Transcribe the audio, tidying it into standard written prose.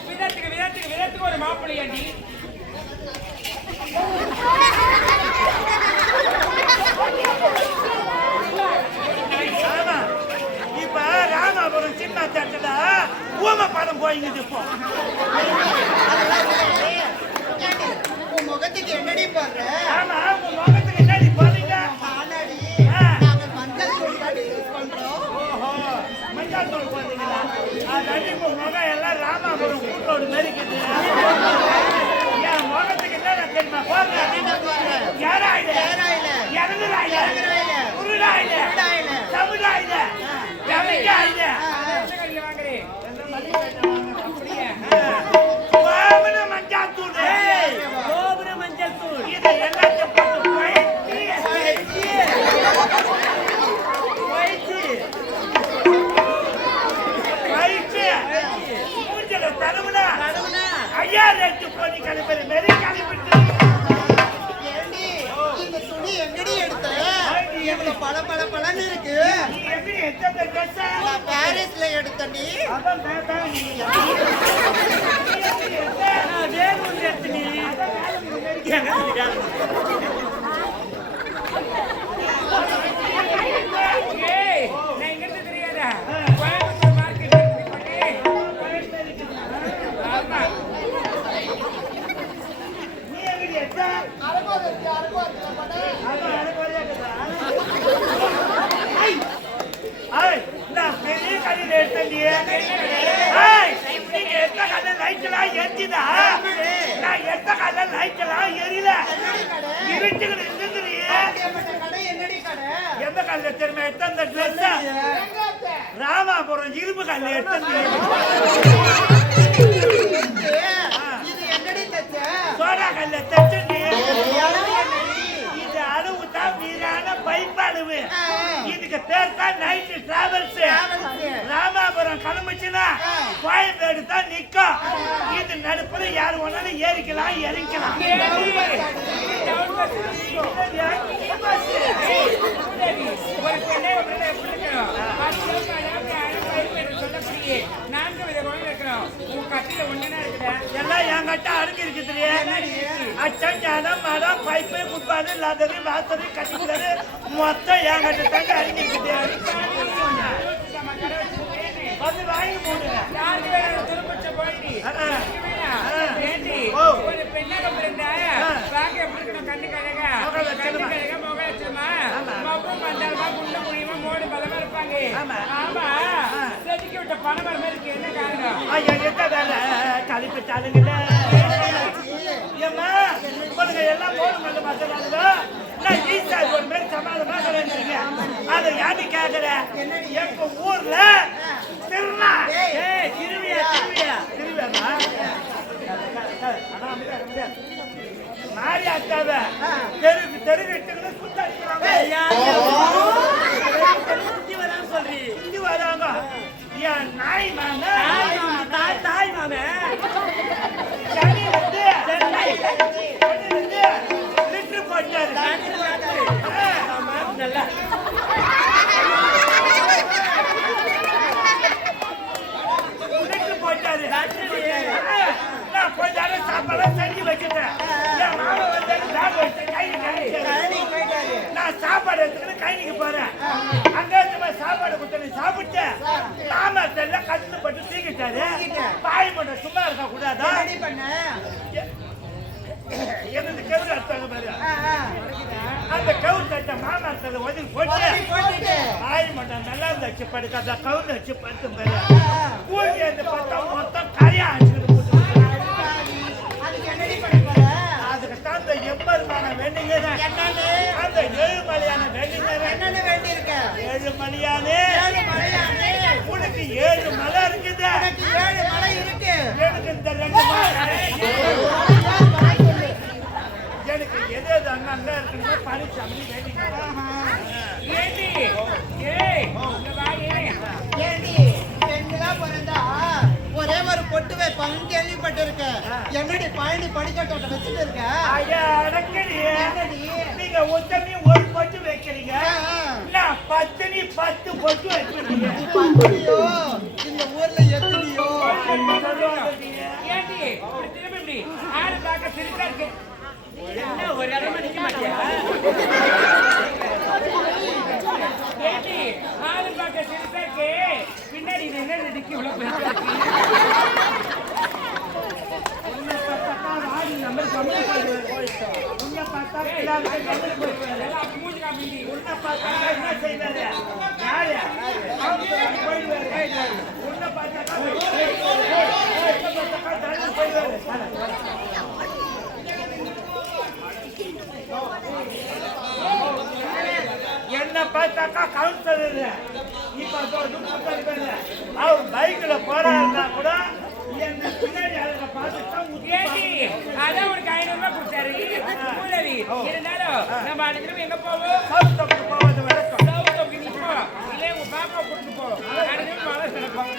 விதத்துக்கு ஒரு மாப்பிள்ளையாண்டி. இப்ப ராமாபுரம் சின்ன தட்டுல ஊம படம் போயிங்குது. இப்போ முகத்துக்கு என்னடி போடுற? ஆமா, உங்க முகத்துக்கு என்னடி போறீங்க? நாங்க மஞ்சள் தூள் யூஸ் பண்றோம். ஓஹோ, மஞ்சள் தூள் போடுறீங்களா? அதாண்டி உங்க முகம் எல்லாம் ராமாபுரம் கூட்டோடு நெருக்குது. என் முகத்துக்கு என்ன தெரியுமா போடுற? யாராயில இறங்குறாயில உருளாயில தமிழாயில தமிழாயில மஞ்சள் தூள் மஞ்சள் தூள் இதை எல்லாத்தையும் போட்டு மூஞ்சல தருவனா ஐயா ரெண்டு போய் கிளம்பி மெரி கிளம்பிட்டு இந்த துணி எங்கடி எடுத்த? இவ்வளவு பல பல பலன்னு இருக்கு. பாரிஸ்ல எடுத்தடி. ராமாபுரம் இரும்பு கல்ல சோடா கல்ல தச்சு இது அளவு தான் வீரான பைப்பளவு. இதுக்கு பேர் தான் நைட் டிராவல்ஸ். ராமாபுரம் கிளம்பிச்சுன்னா கோயம்பேடு தான் நிக்கும். இது நடுப்புல யாரு ஒன்னாலும் ஏறிக்கலாம் இறங்கிக்கலாம். எல்லாம் என் கட்ட அடுக்கி இருக்குது. அச்சம் ஞானம் மரம் பைப்பு குட்பாடு லதரு வாசரு கட்டிக்கிறது மொத்தம் என் கட்ட தாங்க அடுக்கி இருக்குது. வந்து வாங்கி போடுங்க. எல்லாம் அதை யாரு கேக்குற? எங்க ஊர்ல திருவிழா மாரியாத்தாவ தெரு வெட்டுகளை சுத்தி வராங்க. என் நாய் மாம தாய் மாம சனி வந்து லிட்டர் போட்டாரு. நல்லா தெரியாதா ரெடி பண்ண எனக்கு கவுரு அடிச்சாங்க பாரு உடைக்குதா? அந்த கவுரு தட்ட மாநாட்டில் ஒதுங்கி போட்டு உடனே போட்டுட்டு ஆய் மட்டும் நல்லா இருந்துச்சு படுக்காத கவுரு வச்சு படுத்து பாரு ஆ. கூழி அந்த பார்த்தா மொத்தம் கரையா அடிச்சுட்டு போட்டு அதுக்கு என்னடி பண்ண போற? அதுக்கு தான் அந்த எம்பெருமான வேண்டிங்கிறேன் என்னன்னு அந்த ஏழுமலையான வேண்டிங்கிறேன் என்னன்னு வேண்டியிருக்க? ஏழுமலையானே ஏழு மலையானே, உனக்கு 7 மலை இருக்குது உனக்கு 7 மலை இருக்கு. எனக்கு இந்த 2 மலை ஏழு மலை சொல்லு. எனக்கு எது எது அங்க இருக்குன்னு பரிசாமி வேண்டிங்கிறேன் ஏண்டி ஏய் இங்க வாடி ஏண்டி, பெண்களா பிறந்தா ஒரே ஒரு பொட்டு வைப்பாங்கன்னு கேள்விப்பட்டிருக்க. என்னடி பழனி படிக்கட்டோட்ட வச்சுட்டு இருக்க? ஐயா அடக்கடி என்னடி? நீங்க ஒத்தனி ஒரு பொட்டு வைக்கிறீங்க ஆ. நான் 10 பொட்டு வைக்கிறீங்க நீ பத்தினியோ இந்த ஊர்ல எத்தனையோ? ஏண்டி இப்படி திரும்பி இப்படி ஆளு பார்க்க சிரிக்கா இருக்கு என்ன ஒரு இடமா நிக்க மாட்டியா ஏண்டி ஆளு பார்க்க சிரிக்கா இருக்கு பின்னாடி இது என்ன நிக்க இவ்வளவு பெருசா இருக்கு நம்பர் கம்மி போயிட்டு உன்னை பார்த்தா எல்லாரும் கம்மி போயிட்டு எல்லாம் மூஞ்சி காமிடி உன்னை பார்த்தா என்ன செய்வாரு யாரு போயிடுவாரு உன்னை பார்த்தா என்ன பார்த்தாக்கா கவுன்சிலர் இப்ப அவர் பைக்ல போறாருன்னா கூட என்ன பின்னாடி அதை பார்த்துதான் ஏண்டி அதான் உனக்கு 500 ரூபாய் கொடுத்தாரு மூலவி இருந்தாலும் நம்ம அடுத்த எங்க போவோம் போவது வழக்கம் சவுத் நீ போ இல்ல உங்க பாப்பா கூட்டிட்டு போ அடுத்த மழை சிறப்போம்